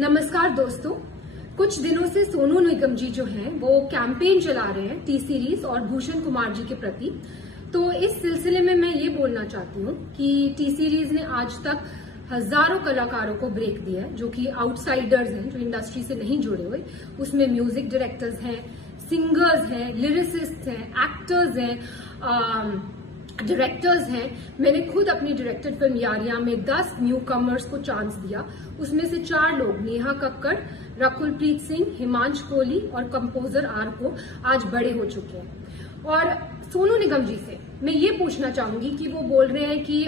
नमस्कार दोस्तों, कुछ दिनों से सोनू निगम जी जो हैं वो कैंपेन चला रहे हैं टी सीरीज और भूषण कुमार जी के प्रति। तो इस सिलसिले में मैं ये बोलना चाहती हूँ कि टी सीरीज ने आज तक हजारों कलाकारों को ब्रेक दिया है जो कि आउटसाइडर्स हैं, जो इंडस्ट्री से नहीं जुड़े हुए। उसमें म्यूजिक डायरेक्टर्स हैं, सिंगर्स हैं, लिरिसिस्ट हैं, एक्टर्स हैं, डायरेक्टर्स हैं। मैंने खुद अपनी डायरेक्टेड फिल्म यारियां में 10 न्यू कमर्स को चांस दिया। उसमें से 4 लोग, नेहा कक्कड़, रकुलप्रीत सिंह, हिमांश कोहली और कंपोजर आर को आज बड़े हो चुके हैं। और सोनू निगम जी से मैं ये पूछना चाहूंगी कि वो बोल रहे हैं कि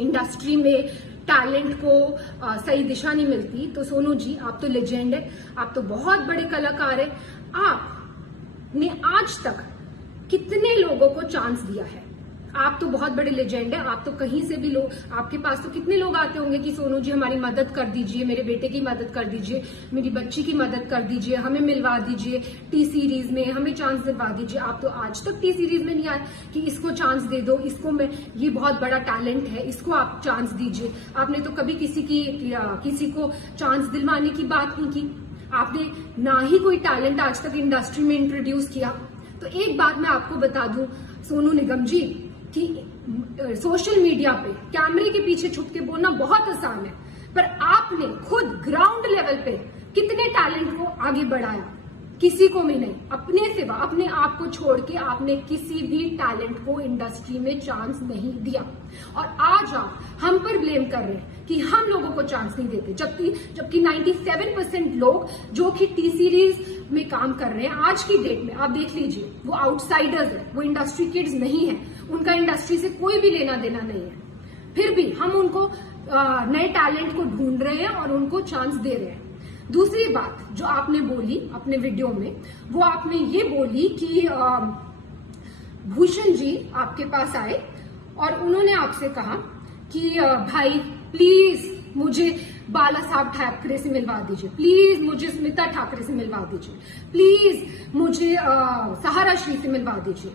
इंडस्ट्री में टैलेंट को सही दिशा नहीं मिलती। तो सोनू जी, आप तो लेजेंड है, आप तो बहुत बड़े कलाकार है। आपने आज तक कितने लोगों को चांस दिया है? आप तो बहुत बड़े लेजेंड है, आप तो कहीं से भी लोग, आपके पास तो कितने लोग आते होंगे कि सोनू जी हमारी मदद कर दीजिए, मेरे बेटे की मदद कर दीजिए, मेरी बच्ची की मदद कर दीजिए, हमें मिलवा दीजिए टी सीरीज में, हमें चांस दिलवा दीजिए। आप तो आज तक टी सीरीज में नहीं आए कि इसको चांस दे दो, इसको मैं, ये बहुत बड़ा टैलेंट है, इसको आप चांस दीजिए। आपने तो कभी किसी को चांस दिलवाने की बात नहीं की। आपने ना ही कोई टैलेंट आज तक इंडस्ट्री में इंट्रोड्यूस किया। तो एक बात मैं आपको बता दूं सोनू निगम जी कि सोशल मीडिया पे कैमरे के पीछे छुप के बोलना बहुत आसान है, पर आपने खुद ग्राउंड लेवल पे कितने टैलेंट को आगे बढ़ाया? किसी को भी नहीं। अपने सिवा, अपने आप को छोड़ के आपने किसी भी टैलेंट को इंडस्ट्री में चांस नहीं दिया। और आज आप हम पर ब्लेम कर रहे हैं कि हम लोगों को चांस नहीं देते, जबकि 97% लोग जो कि टी सीरीज में काम कर रहे हैं आज की डेट में, आप देख लीजिए, वो आउटसाइडर्स है, वो इंडस्ट्री किड्स नहीं है, उनका इंडस्ट्री से कोई भी लेना देना नहीं है। फिर भी हम उनको नए टैलेंट को ढूंढ रहे हैं और उनको चांस दे रहे हैं। दूसरी बात जो आपने बोली अपने वीडियो में, वो आपने ये बोली कि भूषण जी आपके पास आए और उन्होंने आपसे कहा कि भाई प्लीज मुझे बाला साहब ठाकरे से मिलवा दीजिए, प्लीज मुझे स्मिता ठाकरे से मिलवा दीजिए, प्लीज मुझे सहारा श्री से मिलवा दीजिए।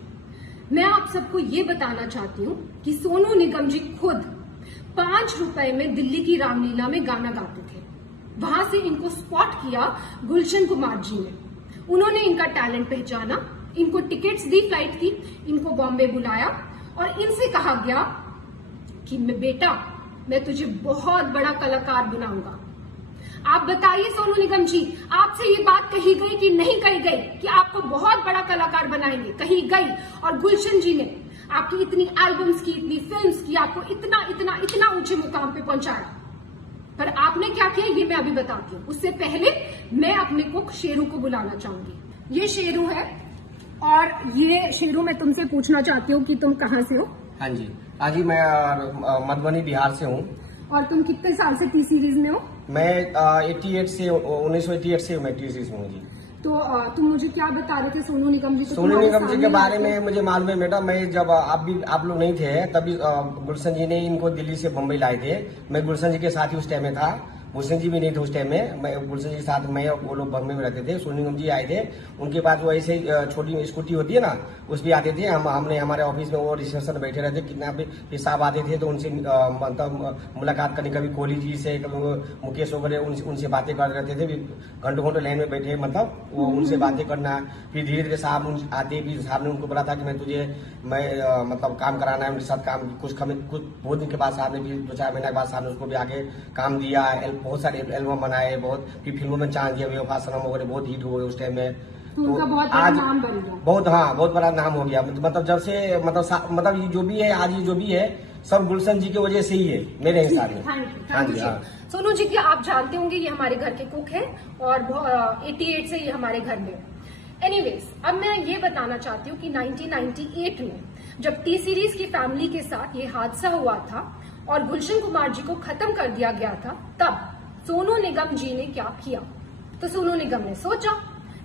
मैं आप सबको ये बताना चाहती हूँ कि सोनू निगम जी खुद 5 रुपए में दिल्ली की रामलीला में गाना गाते थे। वहां से इनको स्पॉट किया गुलशन कुमार जी ने। उन्होंने इनका टैलेंट पहचाना, इनको टिकट्स दी फ्लाइट की, इनको बॉम्बे बुलाया और इनसे कहा गया कि बेटा मैं तुझे बहुत बड़ा कलाकार बनाऊंगा। आप बताइए सोनू निगम जी, आपसे ये बात कही गई कि नहीं कही गई कि आपको बहुत बड़ा कलाकार बनाएंगे? कही गई। और गुलशन जी ने आपकी इतनी एल्बम्स की, इतनी फिल्म्स की, आपको इतना इतना इतना ऊंचे मुकाम पे पहुंचाया। पर आपने क्या किया ये मैं अभी बताती हूँ। उससे पहले मैं अपने कुक शेरू को बुलाना चाहूंगी। ये शेरू है और ये शेरू, मैं तुमसे पूछना चाहती हूँ कि तुम कहाँ से हो? हाँ जी, आज ही मैं मधुबनी बिहार से हूँ। और तुम कितने साल से टी सीरीज में हो? मैं 1988 से मैं टी सीरीज में हूँ जी। तो तुम मुझे क्या बता रहे थे सोनू निगम जी को? सोनू निगम जी के बारे में मुझे मालूम है बेटा। मैं जब आप लोग नहीं थे तभी गुलशन जी ने इनको दिल्ली से बम्बई लाए थे। मैं गुलशन जी के साथ ही उस टाइम में था, गुलशन जी भी नहीं थे उस टाइम में। मैं गुलशन जी के साथ, मैं और वो लोग बम्बई में रहते थे। सोनू निगम जी आए थे, उनके पास वो ऐसे छोटी स्कूटी होती है ना, उस भी आते थे। हमने हमारे ऑफिस में वो रिसेप्शन बैठे रहते, कितना भी साहब आते थे तो उनसे मतलब मुलाकात करने, कभी कोहली जी से, कभी मुकेश वगैरह, उनसे बातें करते रहते थे। घंटों घंटों लाइन में बैठे, मतलब वो उनसे बातें करना। फिर धीरे धीरे साहब आते, फिर साहब ने उनको बोला था कि मैं मतलब काम कराना है उनके साथ, काम कुछ बहुत दिन के बाद साहब ने भी 2-4 महीने के बाद साहब ने उसको भी आगे काम दिया। बहुत सारे एल्बम बनाए, बहुत फिर फिल्मों में चांस दिया, बेवफा सनम वगैरह बहुत हिट हुए उस टाइम में। तो बहुत आज नाम बन गया, बहुत बड़ा नाम हो गया। मतलब जब से मतलब ये जो भी है आज, ये जो भी है सब गुलशन जी की वजह से ही है मेरे हिसाब में। हाँ जी, हाँ। सोनू जी की आप जानते होंगे ये हमारे घर के कुक है और 88 से ये हमारे घर में। एनीवेज, अब मैं ये बताना चाहती हूँ कि 1998 में जब टी सीरीज की फैमिली के साथ ये हादसा हुआ था और गुलशन कुमार जी को खत्म कर दिया गया था, तब सोनू निगम जी ने क्या किया? तो सोनू निगम ने सोचा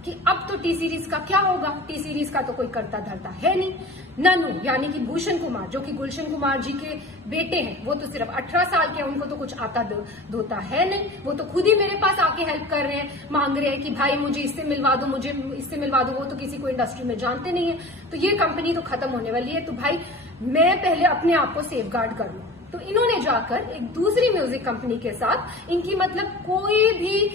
कि अब तो टी सीरीज का क्या होगा, टी सीरीज का तो कोई करता धरता है नहीं। ननू यानी कि भूषण कुमार, जो कि गुलशन कुमार जी के बेटे हैं, वो तो सिर्फ 18 साल के हैं, उनको तो कुछ आता धोता है नहीं। वो तो खुद ही मेरे पास आके हेल्प कर रहे हैं, मांग रहे हैं कि भाई मुझे इससे मिलवा दो, मुझे इससे मिलवा दो। वो तो किसी को इंडस्ट्री में जानते नहीं है। तो ये कंपनी तो खत्म होने वाली है, तो भाई मैं पहले अपने आप को सेफ गार्ड कर लूं। तो इन्होंने जाकर एक दूसरी म्यूजिक कंपनी के साथ, इनकी मतलब कोई भी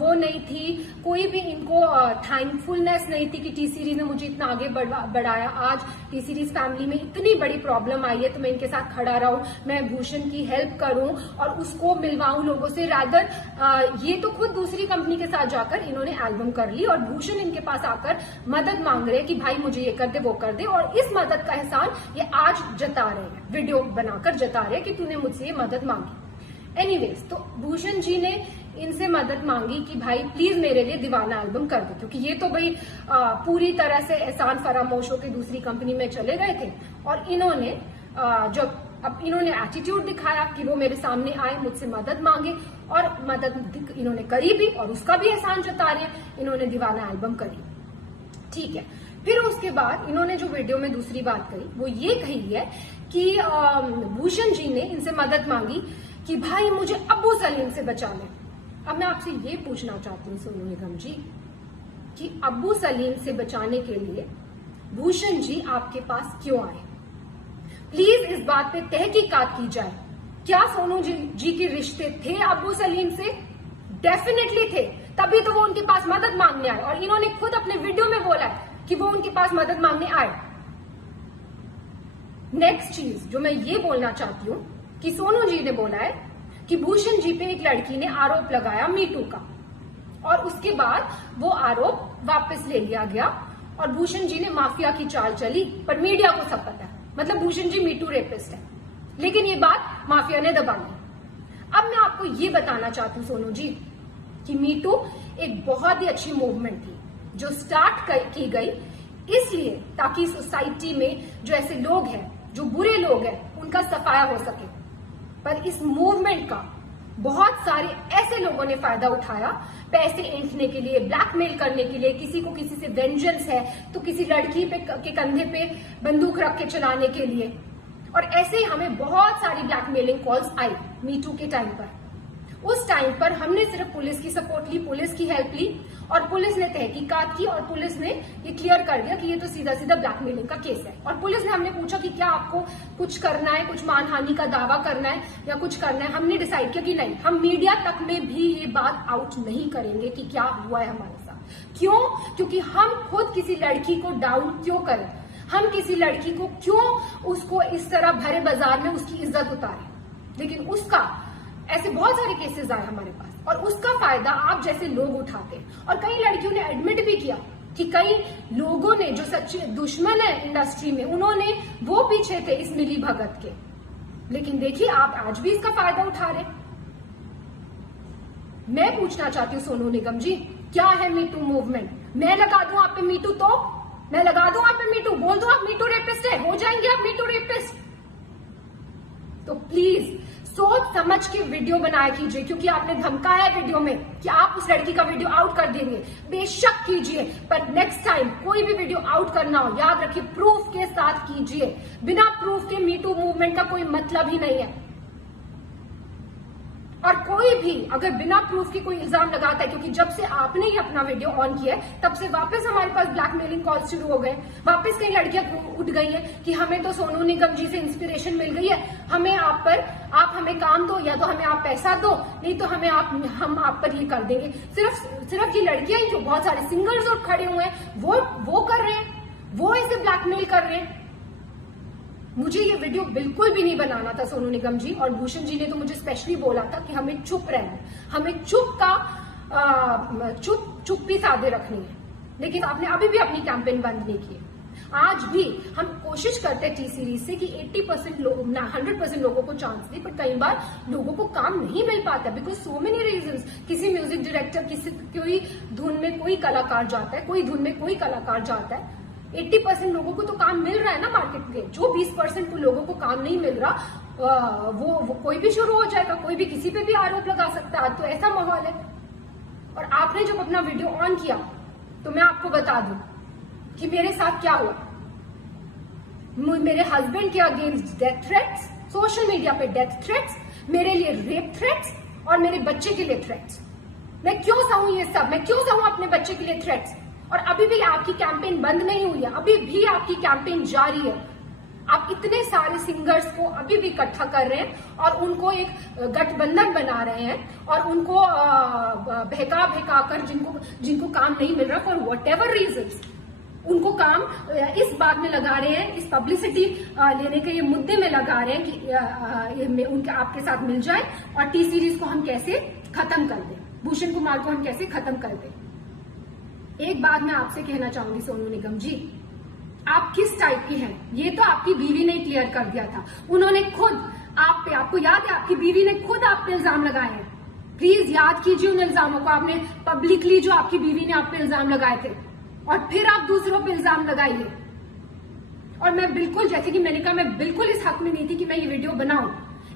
वो नहीं थी, कोई भी इनको थैंकफुलनेस नहीं थी कि टी सीरीज ने मुझे इतना आगे बढ़ाया। आज टी सीरीज फैमिली में इतनी बड़ी प्रॉब्लम आई है तो मैं इनके साथ खड़ा रहूं, मैं भूषण की हेल्प करूं और उसको मिलवाऊं लोगों से। रादर ये तो खुद दूसरी कंपनी के साथ जाकर इन्होंने एल्बम कर ली और भूषण इनके पास आकर मदद मांग रहे हैं कि भाई मुझे ये कर दे वो कर दे, और इस मदद का एहसान ये आज जता रहे हैं, वीडियो बनाकर जता रहे हैं कि तूने मुझसे ये मदद मांगी। एनीवेज, तो भूषण जी ने इनसे मदद मांगी कि भाई प्लीज मेरे लिए दीवाना एल्बम कर दो, क्योंकि ये तो भाई पूरी तरह से एहसान फरामोश होकर दूसरी कंपनी में चले गए थे। और इन्होंने जब अब इन्होंने एटीट्यूड दिखाया कि वो मेरे सामने आए, मुझसे मदद मांगे, और मदद इन्होंने करी भी और उसका भी एहसान जता रहे हैं, इन्होंने दीवाना एल्बम करी। ठीक है, फिर उसके बाद इन्होंने जो वीडियो में दूसरी बात कही वो ये कही है कि भूषण जी ने इनसे मदद मांगी कि भाई मुझे अब्बू सलीम से बचा ले। अब मैं आपसे ये पूछना चाहती हूँ सोनू निगम जी कि अब्बू सलीम से बचाने के लिए भूषण जी आपके पास क्यों आए? प्लीज इस बात पे तहकीकात की जाए। क्या सोनू जी के रिश्ते थे अब्बू सलीम से? डेफिनेटली थे, तभी तो वो उनके पास मदद मांगने आए, और इन्होंने खुद अपने वीडियो में बोला है कि वो उनके पास मदद मांगने आए। नेक्स्ट चीज जो मैं ये बोलना चाहती हूँ कि सोनू जी ने बोला है कि भूषण जी पे एक लड़की ने आरोप लगाया मीटू का, और उसके बाद वो आरोप वापस ले लिया गया और भूषण जी ने माफिया की चाल चली, पर मीडिया को सब पता है, मतलब भूषण जी मीटू रेपिस्ट है, लेकिन ये बात माफिया ने दबा दी। अब मैं आपको ये बताना चाहती हूँ सोनू जी कि मीटू एक बहुत ही अच्छी मूवमेंट थी जो स्टार्ट की गई इसलिए ताकि सोसाइटी में जो ऐसे लोग हैं, जो बुरे लोग हैं, उनका सफाया हो सके। पर इस मूवमेंट का बहुत सारे ऐसे लोगों ने फायदा उठाया, पैसे ऐंठने के लिए, ब्लैकमेल करने के लिए, किसी को किसी से वेंजेंस है तो किसी लड़की के कंधे पे बंदूक रख के चलाने के लिए, और ऐसे ही हमें बहुत सारी ब्लैकमेलिंग कॉल्स आई मीटू के टाइम पर। उस टाइम पर हमने सिर्फ पुलिस की सपोर्ट ली, पुलिस की हेल्प ली, और पुलिस ने तहकीकात की और पुलिस ने ये क्लियर कर दिया कि ये तो सीधा सीधा ब्लैकमेलिंग का केस है। और पुलिस ने हमने पूछा कि क्या आपको कुछ करना है, कुछ मानहानि का दावा करना है या कुछ करना है, हमने डिसाइड किया कि नहीं, हम मीडिया तक में भी ये बात आउट नहीं करेंगे कि क्या हुआ है हमारे साथ। क्यों? क्योंकि हम खुद किसी लड़की को डाउन क्यों करें, हम किसी लड़की को क्यों उसको इस तरह भरे बाजार में उसकी इज्जत उतारें। लेकिन उसका ऐसे बहुत सारे केसेस आए हमारे पास, और उसका फायदा आप जैसे लोग उठाते हैं। और कई लड़कियों ने एडमिट भी किया कि कई लोगों ने जो सच्चे दुश्मन है इंडस्ट्री में, उन्होंने वो पीछे थे इस मिली भगत के, लेकिन देखिए आप आज भी इसका फायदा उठा रहे। मैं पूछना चाहती हूँ सोनू निगम जी, क्या है मीटू मूवमेंट? मैं लगा दूं आप पे मीटू, तो मैं लगा दूं आप पे मीटू, बोल दूं आप मीटू रेपिस्ट है, हो जाएंगे आप मीटू रेपिस्ट। तो प्लीज सोच समझ के वीडियो बनाया कीजिए, क्योंकि आपने धमकाया वीडियो में कि आप उस लड़की का वीडियो आउट कर देंगे। बेशक कीजिए, पर नेक्स्ट टाइम कोई भी वीडियो आउट करना हो, याद रखिए प्रूफ के साथ कीजिए। बिना प्रूफ के मीटू मूवमेंट का कोई मतलब ही नहीं है। और कोई भी अगर बिना प्रूफ के कोई इल्जाम लगाता है, क्योंकि जब से आपने ये अपना वीडियो ऑन किया है तब से वापस हमारे पास ब्लैकमेलिंग कॉल शुरू हो गए, वापस कई लड़कियां उठ गई हैं कि हमें तो सोनू निगम जी से इंस्पिरेशन मिल गई है, हमें आप हमें काम दो, या तो हमें आप पैसा दो, नहीं तो हम आप पर ये कर देंगे। सिर्फ ये लड़कियां ही, जो बहुत सारे सिंगर्स और खड़े हुए हैं वो कर रहे हैं, वो ऐसे ब्लैकमेल कर रहे हैं। मुझे ये वीडियो बिल्कुल भी नहीं बनाना था सोनू निगम जी, और भूषण जी ने तो मुझे स्पेशली बोला था कि हमें चुप रहना है, हमें चुप्पी साधे रखनी है, लेकिन आपने अभी भी अपनी कैंपेन बंद नहीं की। आज भी हम कोशिश करते हैं टी सीरीज से कि 80% लोग 100% लोगों को चांस दे, पर कई बार लोगों को काम नहीं मिल पाता बिकॉज सो मेनी रीजंस। किसी म्यूजिक डायरेक्टर, कोई धुन में कोई कलाकार जाता है, कोई धुन में कोई कलाकार जाता है। 80% लोगों को तो काम मिल रहा है ना मार्केट में, जो 20% लोगों को काम नहीं मिल रहा वो कोई भी शुरू हो जाएगा, कोई भी किसी पे भी आरोप लगा सकता है। तो ऐसा माहौल है। और आपने जब अपना वीडियो ऑन किया तो मैं आपको बता दूं कि मेरे साथ क्या हुआ। मेरे हस्बैंड के against death threats, social media पे डेथ थ्रेट्स, मेरे लिए रेप थ्रेट्स और मेरे बच्चे के लिए थ्रेट्स। मैं क्यों सहूं ये सब? मैं क्यों सहूं अपने बच्चे के लिए थ्रेट्स? और अभी भी आपकी कैंपेन बंद नहीं हुई है, अभी भी आपकी कैंपेन जारी है। आप इतने सारे सिंगर्स को अभी भी इकट्ठा कर रहे हैं और उनको एक गठबंधन बना रहे हैं और उनको बहका बहका कर जिनको काम नहीं मिल रहा फॉर वट एवर रीजन्स, उनको काम इस बात में लगा रहे हैं, इस पब्लिसिटी लेने के ये मुद्दे में लगा रहे हैं कि उनके आपके साथ मिल जाए और टी सीरीज को हम कैसे खत्म कर दें, भूषण कुमार को हम कैसे खत्म कर दें। एक बात मैं आपसे कहना चाहूंगी सोनू निगम जी, आप किस टाइप की हैं ये तो आपकी बीवी ने क्लियर कर दिया था। उन्होंने खुद आप पे, आपको याद है, आपकी बीवी ने खुद आप पे इल्जाम लगाए हैं। प्लीज याद कीजिए उन इल्जामों को, आपने पब्लिकली जो आपकी बीवी ने आप पे इल्जाम लगाए थे और फिर आप दूसरों पे इल्जाम लगाइए। और मैं बिल्कुल, जैसे कि मैंने कहा, मैं बिल्कुल इस हक में नहीं थी कि मैं ये वीडियो बनाऊं,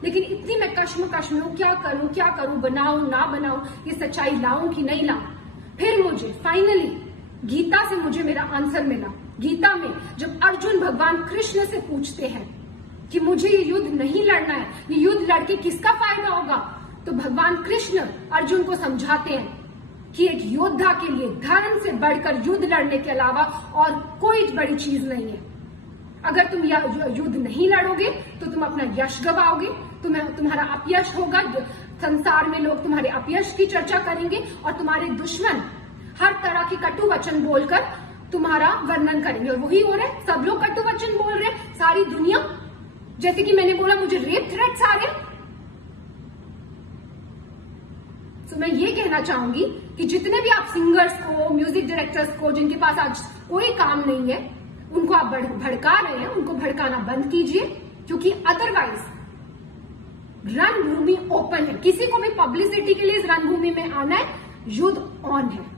लेकिन इतनी मैं कश्मकश में हूं, क्या करूं, बनाऊं ना बनाऊं, ये सच्चाई लाऊं कि नहीं लाऊं। फिर मुझे फाइनली गीता से मुझे मेरा आंसर मिला। गीता में जब अर्जुन भगवान कृष्ण से पूछते हैं कि मुझे ये युद्ध नहीं लड़ना है, ये युद्ध लड़के किसका फायदा होगा, तो भगवान कृष्ण अर्जुन को समझाते हैं कि एक योद्धा के लिए धर्म से बढ़कर युद्ध लड़ने के अलावा और कोई बड़ी चीज नहीं है। अगर तुम युद्ध नहीं लड़ोगे तो तुम अपना यश गवाओगे, तुम्हारा अपयश होगा, संसार में लोग तुम्हारे अपयश की चर्चा करेंगे और तुम्हारे दुश्मन हर तरह की कटु वचन बोलकर तुम्हारा वर्णन करेंगे। और वही हो रहा है, सब लोग कटु वचन बोल रहे हैं, सारी दुनिया। जैसे कि मैंने बोला, मुझे रेप थ्रेट्स आ रहे हैं। तो मैं ये कहना चाहूंगी कि जितने भी आप सिंगर्स को, म्यूजिक डायरेक्टर्स को, जिनके पास आज कोई काम नहीं है, उनको आप भड़का रहे हैं, उनको भड़काना बंद कीजिए, क्योंकि अदरवाइज रणभूमि ओपन है। किसी को भी पब्लिसिटी के लिए इस रणभूमि में आना है, युद्ध ऑन है।